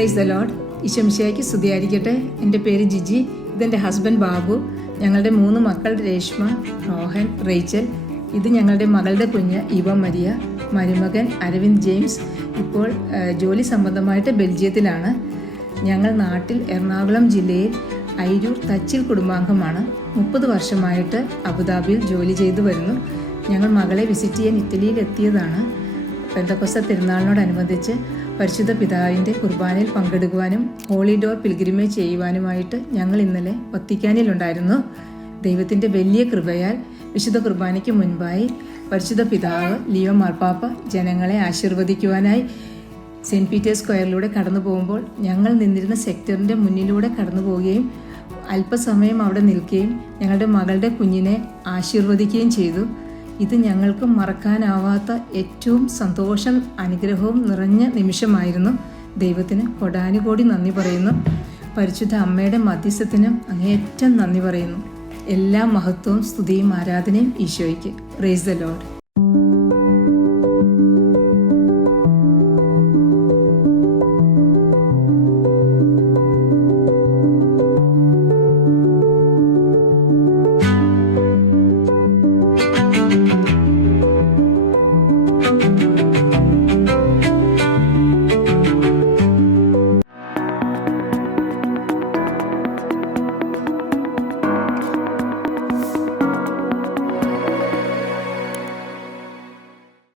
Praise the Lord. ഈശോമിശിഹായ്ക്ക് സ്തുതിയായിരിക്കട്ടെ. എൻ്റെ പേര് ജിജി, ഇതെൻ്റെ ഹസ്ബൻഡ് ബാബു. ഞങ്ങളുടെ 3 മക്കൾ രേഷ്മ, റോഹൻ, റേച്ചൽ. ഇത് ഞങ്ങളുടെ മകളുടെ കുഞ്ഞ് ഇവ മരിയ. മരുമകൻ അരവിന്ദ് ജെയിംസ് ഇപ്പോൾ ജോലി സംബന്ധമായിട്ട് ബെൽജിയത്തിലാണ്. ഞങ്ങൾ നാട്ടിൽ എറണാകുളം ജില്ലയിൽ അയിരൂർ തച്ചിൽ കുടുംബാംഗമാണ്. 30 വർഷമായിട്ട് അബുദാബിയിൽ ജോലി ചെയ്തു വരുന്നു. ഞങ്ങൾ മകളെ വിസിറ്റ് ചെയ്യാൻ ഇറ്റലിയിൽ എത്തിയതാണ്. പെന്തക്കോസ്ത തിരുനാളിനോടനുബന്ധിച്ച് പരിശുദ്ധ പിതാവിൻ്റെ കുർബാനയിൽ പങ്കെടുക്കുവാനും ഹോളി ഡോർ പിൽഗ്രിമേജ് ചെയ്യുവാനുമായിട്ട് ഞങ്ങൾ ഇന്നലെ വത്തിക്കാനിലുണ്ടായിരുന്നു. ദൈവത്തിൻ്റെ വലിയ കൃപയാൽ വിശുദ്ധ കുർബാനയ്ക്ക് മുൻപായി പരിശുദ്ധ പിതാവ് ലിയോ മാർപ്പാപ്പ ജനങ്ങളെ ആശീർവദിക്കുവാനായി സെൻറ്റ് പീറ്റേഴ്സ് സ്ക്വയറിലൂടെ കടന്നു പോകുമ്പോൾ ഞങ്ങൾ നിന്നിരുന്ന സെക്ടറിൻ്റെ മുന്നിലൂടെ കടന്നു പോവുകയും അല്പസമയം അവിടെ നിൽക്കുകയും ഞങ്ങളുടെ മകളുടെ കുഞ്ഞിനെ ആശീർവദിക്കുകയും ചെയ്തു. ഇത് ഞങ്ങൾക്ക് മറക്കാനാവാത്ത ഏറ്റവും സന്തോഷം, അനുഗ്രഹവും നിറഞ്ഞ നിമിഷമായിരുന്നു. ദൈവത്തിന് കൊടാനുകോടി നന്ദി പറയുന്നു. പരിശുദ്ധ അമ്മയുടെ മധ്യസ്ഥത്തിനും അങ്ങേയറ്റം നന്ദി പറയുന്നു. എല്ലാ മഹത്വവും സ്തുതിയും ആരാധനയും ഈശോയ്ക്ക്. Praise the Lord.